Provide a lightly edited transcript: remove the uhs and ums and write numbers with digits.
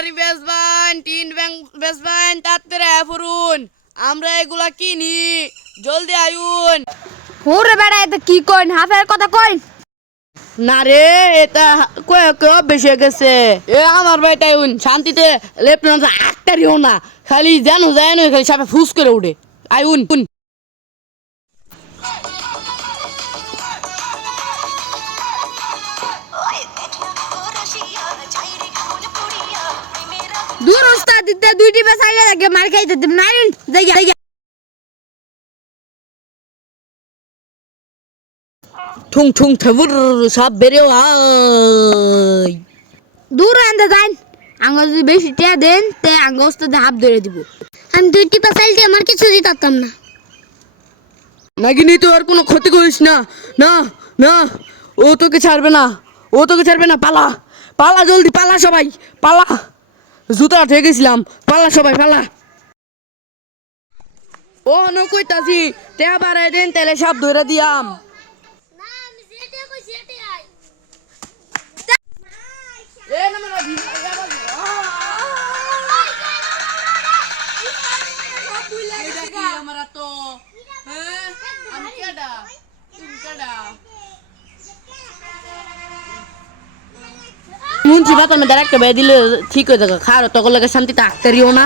মশারি বেচবেন, টিন বেচবেন, তাড়াতাড়ি ফুরুন, আমরা এগুলা কিনি, জলদি আয়ুন। ওরে বেড়া এটা কি কইন হাফের কথা কইন না রে, এটা কয়ে বেশি হয়ে গেছে। এ আমার বাড়িতে আয়ুন, শান্তিতে লেপনা আটটারিও না, খালি জানো যায় না, খালি সাপে ফুস করে উঠে। আয়ুন দূর ওস্তাদ দিতে দুইটি বেসাইলে লাগে মার খাইতে দিম নাইন যাইয়া ঠুং ঠুং ঠেবুর সব বেরেও আয়। দূর আনতে যান আঙ্গ যদি বেশি টিয়া দেন তে আঙ্গ ওস্তাদে হাফ ধরে দিব আমি দুইটি বেসাইল দিয়ে আমার কিছু দিতাম না নাগিনি তো আর কোনো ক্ষতি করিস না, না না, ও তোকে ছাড়বে না, ও তোকে ছাড়বে না, পালা পালা, জলদি পালা, সবাই পালা, জুতা ঠে গেছিলাম, পালা সবাই পালা। ও নকইতাছি টেহা বাড়াই দেন, তাহলে সব ধরে দিয়াম। এ না মানে আমরা তো আমি কেডা, তুমি কেডা? মুন্সি ভাত আমি ডাইরেক্ট বেয়ে দিলে ঠিক হয়ে যাবে, খাওয়ার তখন লাগে শান্তিতে আঁকতেরিও না।